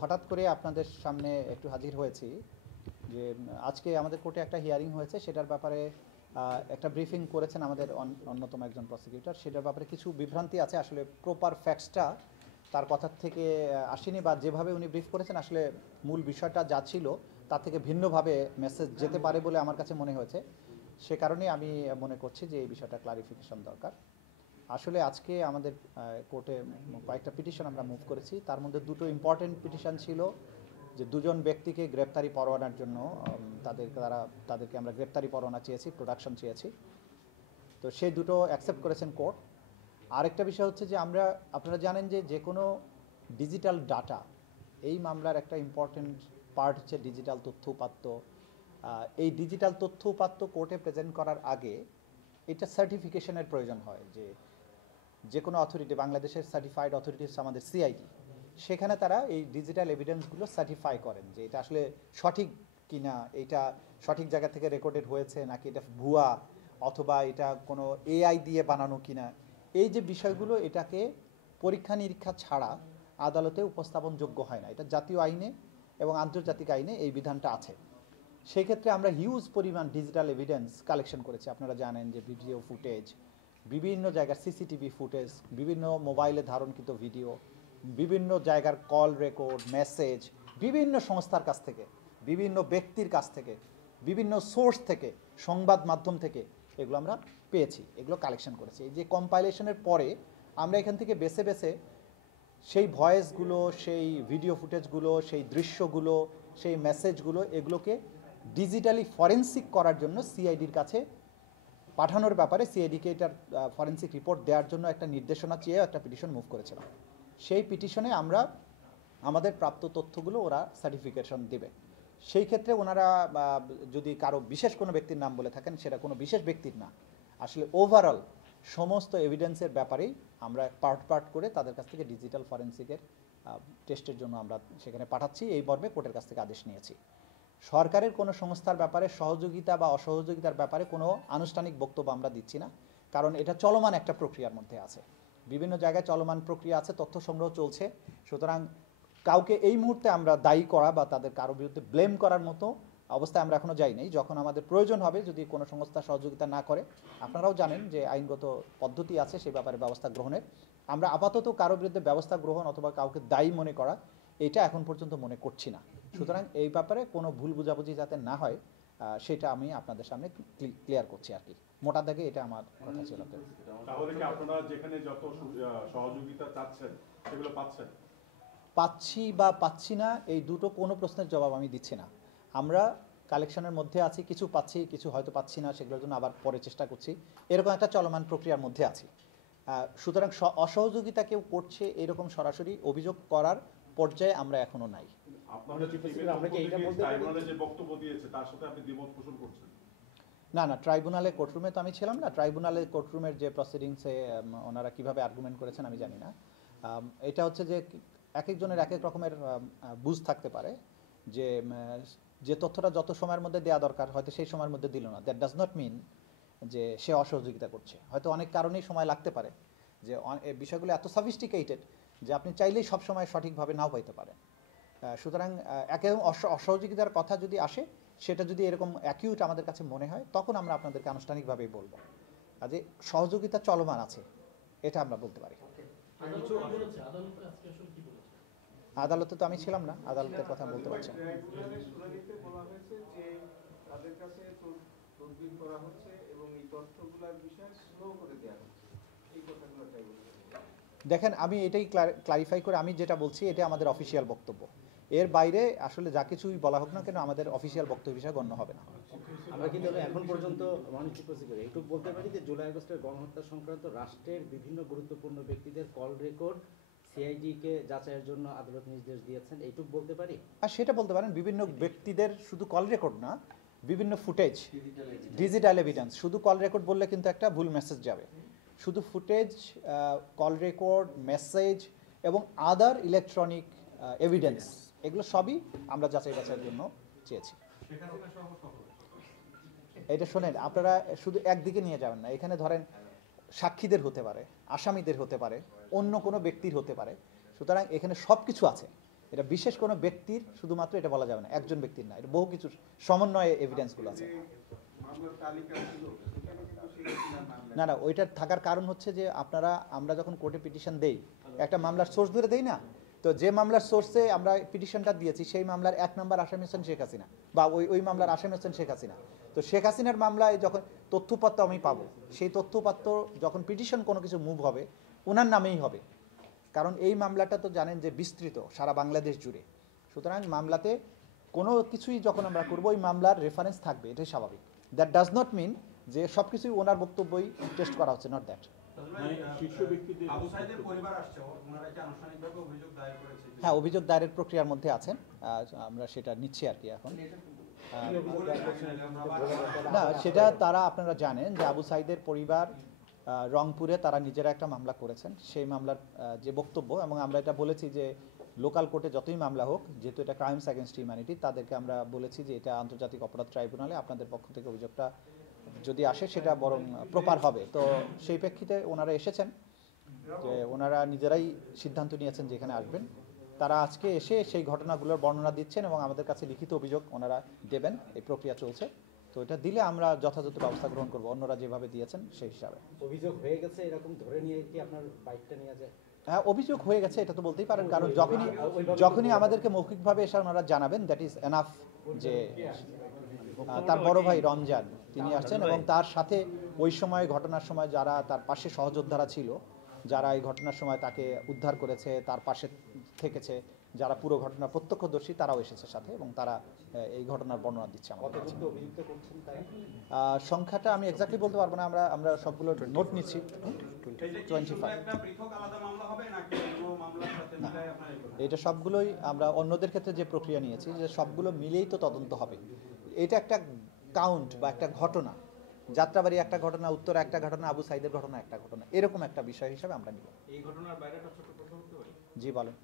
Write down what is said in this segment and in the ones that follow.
হঠাৎ করে আপনাদের সামনে একটু হাজির হয়েছি যে আজকে আমাদের কোর্টে একটা হিয়ারিং হয়েছে, সেটার ব্যাপারে একটা ব্রিফিং করেছেন আমাদের অন্যতম একজন প্রসিকিউটর। সেটার ব্যাপারে কিছু বিভ্রান্তি আছে, আসলে প্রপার ফ্যাক্টসটা তার কথার থেকে আসেনি, বা যেভাবে উনি ব্রিফ করেছেন আসলে মূল বিষয়টা যা ছিল তার থেকে ভিন্নভাবে মেসেজ যেতে পারে বলে আমার কাছে মনে হয়েছে। সে কারণে আমি মনে করছি যে এই বিষয়টা ক্লারিফিকেশন দরকার। আসলে আজকে আমাদের কোর্টে কয়েকটা পিটিশন আমরা মুভ করেছি, তার মধ্যে দুটো ইম্পর্টেন্ট পিটিশন ছিল যে দুজন ব্যক্তিকে গ্রেপ্তারি পরোয়ানার জন্য তাদেরকে আমরা গ্রেপ্তারি পরোয়ানা চেয়েছি, প্রোডাকশন চেয়েছি। তো সেই দুটো অ্যাকসেপ্ট করেছেন কোর্ট। আরেকটা বিষয় হচ্ছে যে আপনারা জানেন যে কোনো ডিজিটাল ডাটা, এই মামলার একটা ইম্পর্টেন্ট পার্ট হচ্ছে ডিজিটাল তথ্য উপাত্ত। এই ডিজিটাল তথ্য উপাত্ত কোর্টে প্রেজেন্ট করার আগে এটা সার্টিফিকেশনের প্রয়োজন হয়, যে কোনো অথরিটি, বাংলাদেশের সার্টিফাইড অথরিটিস আমাদের সিআইডি, সেখানে তারা এই ডিজিটাল এভিডেন্সগুলো সার্টিফাই করেন যে এটা আসলে সঠিক কিনা, এটা সঠিক জায়গা থেকে রেকর্ডেড হয়েছে নাকি এটা ভুয়া, অথবা এটা কোনো এআই দিয়ে বানানো কিনা। এই যে বিষয়গুলো, এটাকে পরীক্ষা নিরীক্ষা ছাড়া আদালতে উপস্থাপনযোগ্য হয় না। এটা জাতীয় আইনে এবং আন্তর্জাতিক আইনে এই বিধানটা আছে। সেই ক্ষেত্রে আমরা হিউজ পরিমাণ ডিজিটাল এভিডেন্স কালেকশন করেছি। আপনারা জানেন যে ভিডিও ফুটেজ, বিভিন্ন জায়গার সিসিটিভি ফুটেজ, বিভিন্ন মোবাইলে ধারণকৃত ভিডিও, বিভিন্ন জায়গার কল রেকর্ড, মেসেজ, বিভিন্ন সংস্থার কাছ থেকে, বিভিন্ন ব্যক্তির কাছ থেকে, বিভিন্ন সোর্স থেকে, সংবাদ মাধ্যম থেকে এগুলো আমরা পেয়েছি, এগুলো কালেকশন করেছি। এই যে কম্পাইলেশনের পরে আমরা এখান থেকে বেছে বেছে সেই ভয়েসগুলো, সেই ভিডিও ফুটেজগুলো, সেই দৃশ্যগুলো, সেই মেসেজগুলো, এগুলোকে ডিজিটালি ফরেন্সিক করার জন্য সিআইডির কাছে পাঠানোর ব্যাপারে সিআইডিকে এটার ফরেন্সিক রিপোর্ট দেওয়ার জন্য একটা নির্দেশনা চেয়ে একটা পিটিশন মুভ করেছিলাম। সেই পিটিশনে আমরা আমাদের প্রাপ্ত তথ্যগুলো ওরা সার্টিফিকেশন দেবে। সেই ক্ষেত্রে ওনারা যদি কারো বিশেষ কোনো ব্যক্তির নাম বলে থাকেন, সেটা কোনো বিশেষ ব্যক্তির না, আসলে ওভারঅল সমস্ত এভিডেন্সের ব্যাপারেই আমরা পার্ট করে তাদের কাছ থেকে ডিজিটাল ফরেন্সিকের টেস্টের জন্য আমরা সেখানে পাঠাচ্ছি। এই মর্মে কোর্টের কাছ থেকে আদেশ নিয়েছি। সরকারের কোনো সংস্থার ব্যাপারে সহযোগিতা বা অসহযোগিতার ব্যাপারে কোনো আনুষ্ঠানিক বক্তব্য আমরা দিচ্ছি না, কারণ এটা চলমান একটা প্রক্রিয়ার মধ্যে আছে, বিভিন্ন জায়গায় চলমান প্রক্রিয়া আছে, তথ্য সংগ্রহ চলছে। সুতরাং কাউকে এই মুহূর্তে আমরা দায়ী করা বা তাদের কারো বিরুদ্ধে ব্লেম করার মতো অবস্থায় আমরা এখনও যাই নাই। যখন আমাদের প্রয়োজন হবে, যদি কোনো সংস্থা সহযোগিতা না করে, আপনারাও জানেন যে আইনগত পদ্ধতি আছে সে ব্যাপারে ব্যবস্থা গ্রহণের। আমরা আপাতত কারো বিরুদ্ধে ব্যবস্থা গ্রহণ অথবা কাউকে দায়ী মনে করা, এটা এখন পর্যন্ত মনে করছি না। সুতরাং এই ব্যাপারে কোনো ভুল বুঝাবুঝি যাতে না হয়, সেটা আমি আপনাদের সামনে ক্লিয়ার করছি আর কি। মোটা দাগে এটা আমার কথা ছিল। তাহলে কি আপনারা যেখানে যত সহযোগিতা চাচ্ছেন সেগুলো পাচ্ছেন? পাচ্ছি বা পাচ্ছি না, এই দুটো কোনো প্রশ্নের জবাব আমি দিচ্ছি না। আমরা কালেকশনের মধ্যে আছি, কিছু পাচ্ছি, কিছু হয়তো পাচ্ছি না, সেগুলোর জন্য আবার পরে চেষ্টা করছি। এরকম একটা চলমান প্রক্রিয়ার মধ্যে আছি। সুতরাং অসহযোগিতা কেউ করছে এরকম সরাসরি অভিযোগ করার পর্যায়ে আমরা এখনো নাই। না, ট্রাইব্যুনালে কোর্টরুমে তো আমি ছিলাম না। ট্রাইব্যুনালে কোর্টরুমের যে প্রসিডিংসে ওনারা কীভাবে আর্গুমেন্ট করেছেন আমি জানি না। এটা হচ্ছে যে এক একজনের এক এক রকমের বুঝ থাকতে পারে, যে তথ্যটা যত সময়ের মধ্যে দেওয়া দরকার হয়তো সেই সময়ের মধ্যে দিল না। দ্যাট ডাজ নট মিন যে সে অসহযোগিতা করছে। হয়তো অনেক কারণেই সময় লাগতে পারে, যে বিষয়গুলো এত সফিস্টিকেটেড যে আপনি চাইলেই সবসময় সঠিকভাবে নাও পাইতে পারেন। সুতরাং একদম অসহযোগিতার কথা যদি আসে, সেটা যদি এরকম অ্যাকিউট আমাদের কাছে মনে হয়, তখন আমরা আপনাদেরকে আনুষ্ঠানিকভাবেই বলবো। কাজে সহযোগিতা চলমান আছে, এটা আমরা বলতে পারি। আদালতে তো আমি ছিলাম না, আদালতের কথা বলতে পারছি না। দেখেন, আমি এটাই ক্লারিফাই করে আমি যেটা বলছি এটা আমাদের অফিসিয়াল বক্তব্য। এর বাইরে আসলে যা কিছুই বলা হোক না কেন আমাদের অফিসিয়াল বক্তব্য হিসেবে গণ্য হবে না। আমরা কিন্তু এখন পর্যন্ত এইটুকু বলতে পারি যে জুলাই আগস্টের গণহত্যা সংক্রান্ত রাষ্ট্রের বিভিন্ন গুরুত্বপূর্ণ ব্যক্তিদের কল রেকর্ড সিআইডিকে যাচাইয়ের জন্য আদালত নির্দেশ দিয়েছেন, এইটুকু বলতে পারি। আর সেটা বলতে পারেন, বিভিন্ন ব্যক্তিদের শুধু কল রেকর্ড না, বিভিন্ন ফুটেজ, ডিজিটাল এভিডেন্স। শুধু কল রেকর্ড বললে কিন্তু একটা ভুল মেসেজ যাবে। শুধু ফুটেজ, কল রেকর্ড, মেসেজ এবং আদার ইলেকট্রনিক এভিডেন্স, এগুলো সবই আমরা যাচাই বাছাইয়ের জন্য চেয়েছি। এটা শোনেন, আপনারা শুধু একদিকে নিয়ে যাবেন না। এখানে ধরেন সাক্ষীদের হতে পারে, আসামিদের হতে পারে, অন্য কোনো ব্যক্তির হতে পারে। সুতরাং এখানে সব কিছু আছে। এটা বিশেষ কোনো ব্যক্তির শুধুমাত্র এটা বলা যাবে না, একজন ব্যক্তির না, এটা বহু কিছু সমন্বয়ে এভিডেন্সগুলো আছে। না না, ওইটার থাকার কারণ হচ্ছে যে আমরা যখন কোর্টে পিটিশন দেই, একটা মামলার সোর্স ধরে দেই না, তো যে মামলার সোর্সে আমরা পিটিশনটা দিয়েছি সেই মামলার 1 নম্বর আসামি হচ্ছেন শেখ হাসিনা, বা ওই মামলার আসামি হচ্ছেন শেখ হাসিনা। তো শেখ হাসিনার মামলায় যখন তথ্যপত্র আমি পাবো, সেই তথ্যপত্র যখন পিটিশন কোনো কিছু মুভ হবে ওনার নামেই হবে, কারণ এই মামলাটা তো জানেন যে বিস্তৃত সারা বাংলাদেশ জুড়ে। সুতরাং মামলাতে কোনো কিছুই যখন আমরা করবো ওই মামলার রেফারেন্স থাকবে, এটাই স্বাভাবিক। দ্যাট ডাজ নট মিন যে সব কিছুই ওনার বক্তব্যই টেস্ট করা হচ্ছে, নট দ্যাট। মানে শীর্ষ ব্যক্তিদের আবু সাইদের পরিবার আসছে, ওনারা কি আনুষ্ঠানিকভাবে অভিযোগ দায়ের করেছে? হ্যাঁ, অভিযোগ দায়েরের প্রক্রিয়ার মধ্যে আছেন, আমরা সেটা নিচ্ছি আর কি এখন। না, সেটা তারা আপনারা জানেন যে আবু সাইদের পরিবার রংপুরে তারা নিজেরা একটা মামলা করেছেন, সেই মামলার যে বক্তব্য, এবং আমরা এটা বলেছি যে লোকাল কোর্টে যতই মামলা হোক, যেহেতু এটা ক্রাইমস অ্যাগেনস্ট হিউম্যানিটি, তাদেরকে আমরা বলেছি যে এটা আন্তর্জাতিক অপরাধ ট্রাইব্যুনালে আপনাদের পক্ষ থেকে অভিযোগটা যদি আসে সেটা বরং প্রপার হবে। তো সেই প্রেক্ষিতে ওনারা এসেছেন, যে ওনারা নিজেরাই সিদ্ধান্ত নিয়েছেন যে এখানে আসবেন। তারা আজকে এসে সেই ঘটনাগুলোর বর্ণনা দিচ্ছেন এবং আমাদের কাছে লিখিত অভিযোগ ওনারা দেবেন, এই প্রক্রিয়া চলছে। তো এটা দিলে আমরা যথাযথ ব্যবস্থা গ্রহণ করব, অন্যরা যেভাবে দিয়েছেন সেই হিসাবে। অভিযোগ হয়ে গেছে এরকম ধরে নিয়ে কি আপনার বাইকটা নিয়ে যায়? হ্যাঁ, অভিযোগ হয়ে গেছে এটা তো বলতেই পারেন, কারণ যখনই আমাদেরকে মৌখিকভাবে এসে ওনারা জানাবেন, দ্যাট ইজ এনাফ। যে তার বড় ভাই রমজান তিনি আসছেন, এবং তার সাথে ওই সময় ঘটনার সময় যারা তার পাশে সহযোদ্ধারা ছিল, যারা এই ঘটনার সময় তাকে উদ্ধার করেছে, তার পাশে থেকেছে, যারা পুরো ঘটনা প্রত্যক্ষদর্শী, তারাও এসেছে সাথে, এবং তারা এই ঘটনার বর্ণনা দিচ্ছে আমাদের কাছে। কতজনকে অভিযুক্ত করছেন তারা? সংখ্যাটা আমি এক্স্যাক্টলি বলতে পারবো না, আমরা সবগুলো নোট নিচ্ছি। এই যে কি শুধু একটা পৃথক আলাদা মামলা হবে নাকি অন্য মামলার সাথে মিলাই আপনারা এই করবেন? এটা সবগুলোই আমরা অন্যদের ক্ষেত্রে যে প্রক্রিয়া নিয়েছি, যে সবগুলো মিলেই তো তদন্ত হবে। এটা একটা কাউন্ট বা একটা ঘটনা, যাত্রাবাড়ি একটা ঘটনা, উত্তরা একটা ঘটনা, আবু সাইদের ঘটনা একটা ঘটনা, এরকম একটা বিষয় হিসাবে আমরা নিব। এই ঘটনার বাইরে একটা ছোট্ট প্রশ্ন করতে পারি? জি বলেন।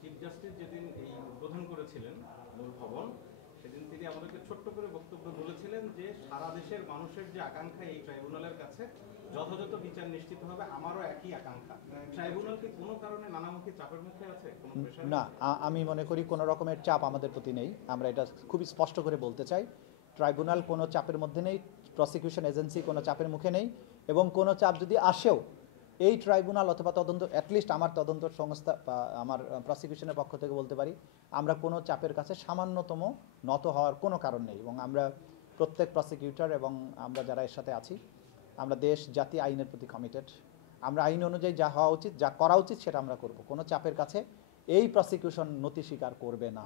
চিফ জাস্টিস যেদিন এই উদ্বোধন করেছিলেন মূল ভবন, সেদিন তিনি আমাদেরকে ছোট্ট করে বক্তব্য বলেছিলেন যে সারা দেশের মানুষের যে আকাঙ্ক্ষা এই ট্রাইব্যুনালের কাছে যথাযথ বিচার নিশ্চিত হবে, আমারও একই আকাঙ্ক্ষা। ট্রাইব্যুনাল কি কোনো কারণে নানামুখী চাপের মুখে আছে? কোনো প্রেশার? না, আমি মনে করি কোনো রকমের চাপ আমাদের প্রতি নেই। আমরা এটা খুবই স্পষ্ট করে বলতে চাই, ট্রাইব্যুনাল কোনো চাপের মধ্যে নেই, প্রসিকিউশন এজেন্সি কোনো চাপের মুখে নেই, এবং কোনো চাপ যদি আসেও এই ট্রাইব্যুনাল অথবা তদন্ত, অ্যাটলিস্ট আমার তদন্ত সংস্থা বা আমার প্রসিকিউশনের পক্ষ থেকে বলতে পারি, আমরা কোনো চাপের কাছে সামান্যতম নত হওয়ার কোনো কারণ নেই। এবং আমরা প্রত্যেক প্রসিকিউটর এবং আমরা যারা এর সাথে আছি, আমরা দেশ জাতি আইনের প্রতি কমিটেড। আমরা আইন অনুযায়ী যা হওয়া উচিত, যা করা উচিত সেটা আমরা করব। কোনো চাপের কাছে এই প্রসিকিউশন নতি স্বীকার করবে না।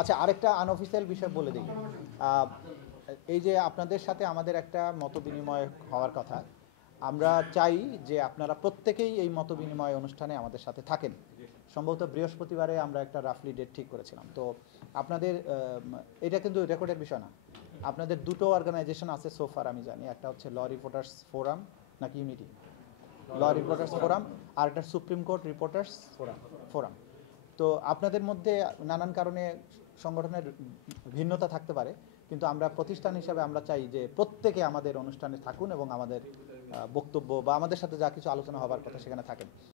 আচ্ছা, আরেকটা আনঅফিসিয়াল বিষয় বলে দিই। এই যে আপনাদের সাথে আমাদের একটা মতবিনিময় হওয়ার কথা, আমরা চাই যে আপনারা প্রত্যেকেই এই মতবিনিময় অনুষ্ঠানে আমাদের সাথে থাকেন। সম্ভবত বৃহস্পতিবারে আমরা একটা রাফলি ডেট ঠিক করেছিলাম। তো আপনাদের এটা কিন্তু রেকর্ডের বিষয় না, আপনাদের দুটো অর্গানাইজেশন আছে সোফার আমি জানি, একটা হচ্ছে ল রিপোর্টার্স ফোরাম নাকি ইউনিটি, ল রিপোর্টার্স ফোরাম, আর একটা সুপ্রিম কোর্ট রিপোর্টার্স ফোরাম। তো আপনাদের মধ্যে নানান কারণে সংগঠনের ভিন্নতা থাকতে পারে, কিন্তু আমরা প্রতিষ্ঠান হিসাবে আমরা চাই যে প্রত্যেকে আমাদের অনুষ্ঠানে থাকুন এবং আমাদের বক্তব্য বা আমাদের সাথে যা কিছু আলোচনা হবার কথা সেখানে থাকেন।